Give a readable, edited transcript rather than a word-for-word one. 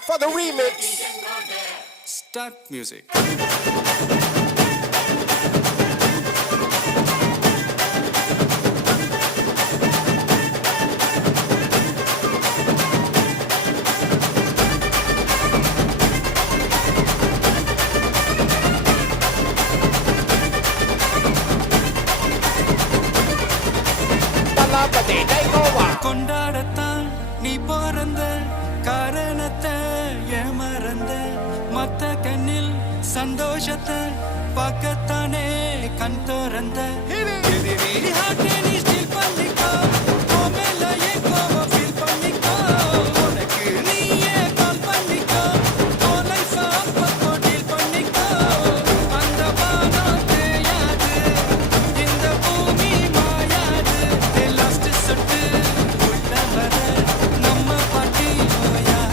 For the remix. Start music. Talapati, take over. கொண்டாடத்தான் நீ பிறந்த காரணத்தை ஏமறந்த மத்த கண்ணில் சந்தோஷத்தை பார்க்கத்தானே கண் திறந்த எதிரி